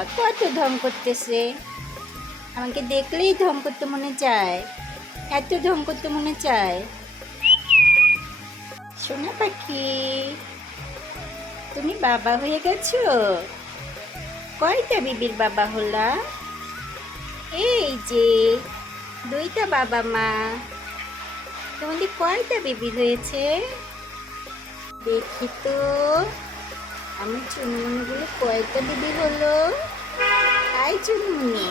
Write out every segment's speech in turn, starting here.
বাবা কত ঢং করতেছে, আমাকে দেখলেই ঢং করতে মনে চায়, এত ঢং করতে মনে চায়। সোনা পাখি, তুমি বাবা হয়ে গেছো? কয়টা বিবির বাবা হলা? এই যে দুইটা বাবা মা। তোমাদের কয়টা বেবি হয়েছে দেখি তো। আমার চুনমুনিগুলো কয়টা বেবি হলো? হাই চুনমুনি,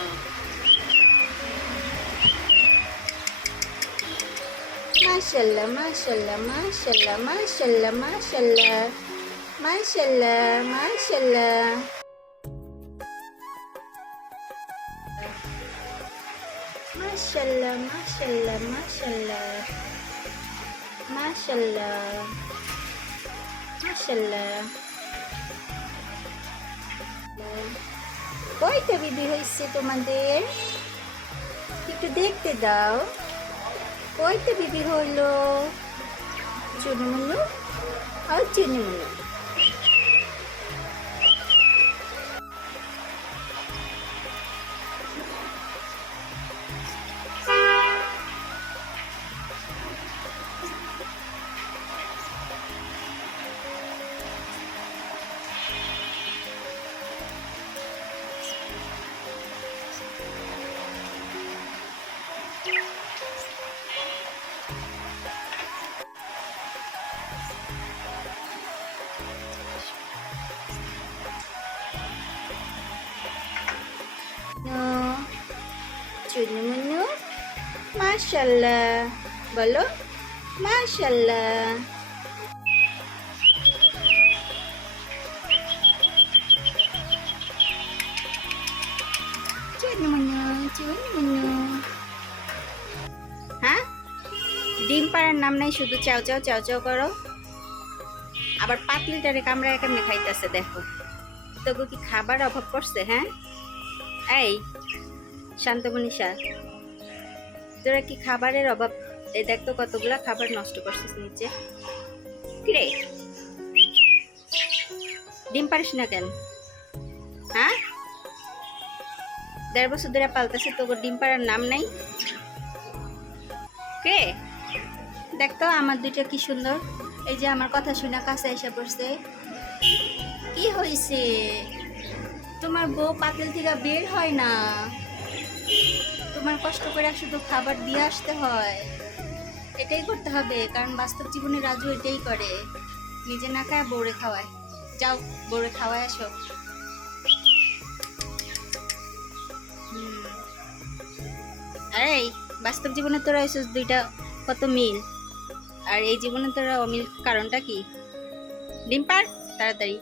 মাশাল্লাহ মাশাল্লাহ মাশাল্লাহ মাশাল্লাহ মাশাল্লাহ মাশাল্লাহ মাশাল্লাহ মাশাল্লাহ মাশাল্লাহ মাশাল্লাহ মাশাল্লাহ মাশাল্লাহ। কয়টা বিবি হয়েছে তোমাদের? একটু দেখতে দাও, কয়টা বিবি হলো? চুনমুনু আর চুনমুনু। চুনমুনু মাশাল্লাহ বলো, মাশাল্লাহ। চুনমুনু চুনমুনু। হ্যাঁ, ডিম পাড়ার নাম নাই, শুধু চাও চাও চাও চাও করো। আবার পাতলিটারে কামড়ায় কেমনে খাইতেছে দেখো। তোকে কি খাবার অভাব করছে? হ্যাঁ এই শান্ত মনীষা, তোরা কি খাবারের অভাব? এই দেখ তো কতগুলা খাবার নষ্ট করছিস নিচে। কিরে ডিম পারিস না কেন? হ্যাঁ, 1.5 বছর ধরে পালতেছে, তোর ডিম পাড়ার নাম নাই। কে দেখ তো আমার দুইটা কি সুন্দর। এই যে আমার কথা শুনে কাছে এসে পড়ছে। কি হয়েছে? তোমার বউ পাতিল থেকে বের হয় না, তোমার কষ্ট করে শুধু খাবার দিয়ে আসতে হয়। এটাই করতে হবে, কারণ বাস্তব জীবনে রাজু এটাই করে, নিজে না খায় বউরে খাওয়ায়। যাও বউরে খাওয়ায় আসো। এই বাস্তব জীবনে তোরা এসেছিস দুইটা কত মিল, আর এই জীবনে তোরা অমিল, কারণটা কি? ডিম পাড় তাড়াতাড়ি।